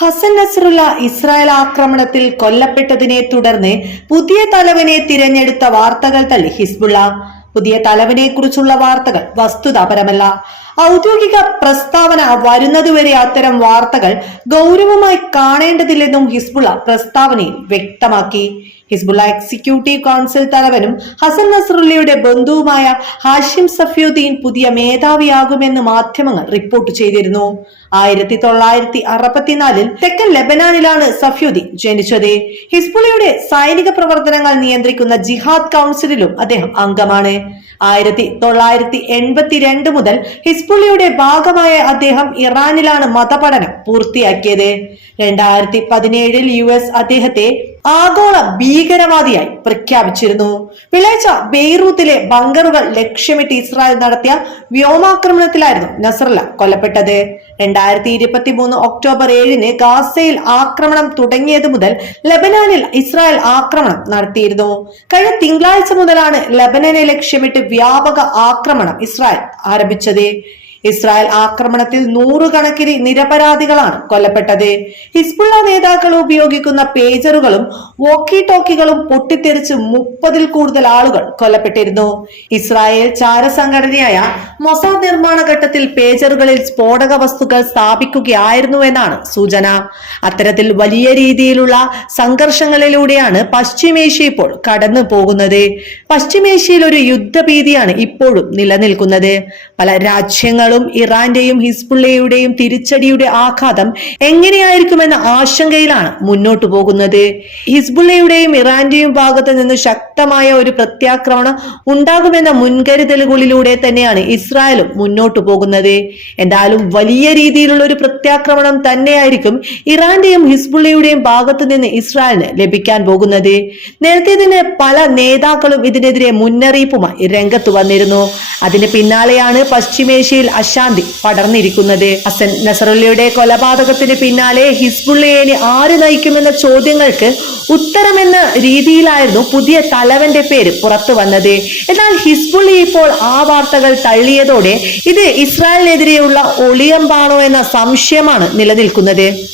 Hasan Nasrallah Israel ആക്രമണത്തിൽ കൊല്ലപ്പെട്ടതിനെ തുടർന്ന് പുതിയ തലവനെ തിരഞ്ഞെടുത്ത വാർത്തകൾ തള്ളി ഹിസ്ബുള്ള. പുതിയ തലവനെ കുറിച്ചുള്ള വാർത്തകൾ വസ്തുതാപരമല്ല. ഔദ്യോഗിക പ്രസ്താവന വരുന്നതുവരെ അത്തരം വാർത്തകൾ ഗൗരവമായി കാണേണ്ടതില്ലെന്നും ഹിസ്ബുള്ള പ്രസ്താവനയിൽ വ്യക്തമാക്കി. ഹിസ്ബുള്ള എക്സിക്യൂട്ടീവ് കൗൺസിൽ തലവനും ഹസൻ നസ്രുള്ളയുടെ ബന്ധുവുമായ ഹാഷിം സഫിയുദ്ദീൻ പുതിയ മേധാവിയാകുമെന്ന് മാധ്യമങ്ങൾ റിപ്പോർട്ട് ചെയ്തിരുന്നു. ആയിരത്തി തൊള്ളായിരത്തി അറുപത്തിനാലിൽ തെക്കൻ ലെബനാനിലാണ് സഫിയുദ്ദീൻ ജനിച്ചത്. ഹിസ്ബുള്ളയുടെ സൈനിക പ്രവർത്തനങ്ങൾ നിയന്ത്രിക്കുന്ന ജിഹാദ് കൗൺസിലിലും അദ്ദേഹം അംഗമാണ്. ആയിരത്തി തൊള്ളായിരത്തി എൺപത്തിരണ്ട് മുതൽ ഹിസ്ബുള്ളയുടെ ഭാഗമായ അദ്ദേഹം ഇറാനിലാണ് മതപഠനം പൂർത്തിയാക്കിയത്. രണ്ടായിരത്തി പതിനേഴിൽ യു എസ് അദ്ദേഹത്തെ ആഗോള ഭീകരവാദിയായി പ്രഖ്യാപിച്ചിരുന്നു. വെള്ളിയാഴ്ച ബെയ്റൂത്തിലെ ബങ്കറുകൾ ലക്ഷ്യമിട്ട് ഇസ്രായേൽ നടത്തിയ വ്യോമാക്രമണത്തിലായിരുന്നു നസറല്ല കൊല്ലപ്പെട്ടത്. രണ്ടായിരത്തി ഇരുപത്തി മൂന്ന് ഒക്ടോബർ ഏഴിന് ഗാസയിൽ ആക്രമണം തുടങ്ങിയത് മുതൽ ലബനാനിൽ ഇസ്രായേൽ ആക്രമണം നടത്തിയിരുന്നു. കഴിഞ്ഞ തിങ്കളാഴ്ച മുതലാണ് ലബനനെ ലക്ഷ്യമിട്ട് വ്യാപക ആക്രമണം ഇസ്രായേൽ ആരംഭിച്ചത്. ഇസ്രായേൽ ആക്രമണത്തിൽ നൂറുകണക്കിന് നിരപരാധികളാണ് കൊല്ലപ്പെട്ടത്. ഹിസ്ബുള്ള നേതാക്കൾ ഉപയോഗിക്കുന്ന പേജറുകളും വോക്കി ടോക്കികളും പൊട്ടിത്തെറിച്ച് മുപ്പതിൽ കൂടുതൽ ആളുകൾ കൊല്ലപ്പെട്ടിരുന്നു. ഇസ്രായേൽ ചാരസംഘടനയായ മൊസാദ് നിർമ്മാണ ഘട്ടത്തിൽ പേജറുകളിൽ സ്ഫോടക വസ്തുക്കൾ സ്ഥാപിക്കുകയായിരുന്നു എന്നാണ് സൂചന. അത്തരത്തിൽ വലിയ രീതിയിലുള്ള സംഘർഷങ്ങളിലൂടെയാണ് പശ്ചിമേഷ്യ ഇപ്പോൾ കടന്നു പോകുന്നത്. പശ്ചിമേഷ്യയിൽ ഒരു യുദ്ധഭീതിയാണ് ഇപ്പോഴും നിലനിൽക്കുന്നത്. പല രാജ്യങ്ങളും ഇറാന്റെയും ഹിസ്ബുള്ളയുടെയും തിരിച്ചടിയുടെ ആഘാതം എങ്ങനെയായിരിക്കുമെന്ന ആശങ്കയിലാണ് മുന്നോട്ടു പോകുന്നത്. ഹിസ്ബുള്ളയുടെയും ഇറാന്റെയും ഭാഗത്ത് നിന്ന് ശക്തമായ ഒരു പ്രത്യാക്രമണം ഉണ്ടാകുമെന്ന മുൻകരുതലുകളിലൂടെ തന്നെയാണ് ഇസ്രായേലും മുന്നോട്ടു പോകുന്നത്. എന്തായാലും വലിയ രീതിയിലുള്ള ഒരു പ്രത്യാക്രമണം തന്നെയായിരിക്കും ഇറാന്റെയും ഹിസ്ബുള്ളയുടെയും ഭാഗത്ത് നിന്ന് ഇസ്രായേലിന് ലഭിക്കാൻ പോകുന്നത്. നേരത്തെ തന്നെ പല നേതാക്കളും ഇതിനെതിരെ മുന്നറിയിപ്പുമായി രംഗത്ത് വന്നിരുന്നു. അതിന് പിന്നാലെയാണ് പശ്ചിമേഷ്യയിൽ അശാന്തി പടർന്നിരിക്കുന്നത്. ഹസൻ നസറുല്ലയുടെ കൊലപാതകത്തിന് പിന്നാലെ ഹിസ്ബുള്ളയെ ആര് നയിക്കുമെന്ന ചോദ്യങ്ങൾക്ക് ഉത്തരമെന്ന രീതിയിലായിരുന്നു പുതിയ തലവന്റെ പേര് പുറത്തു വന്നത്. എന്നാൽ ഹിസ്ബുള്ളി ഇപ്പോൾ ആ വാർത്തകൾ തള്ളിയതോടെ ഇത് ഇസ്രായേലിനെതിരെയുള്ള ഒളിയമ്പാണോ എന്ന സംശയമാണ് നിലനിൽക്കുന്നത്.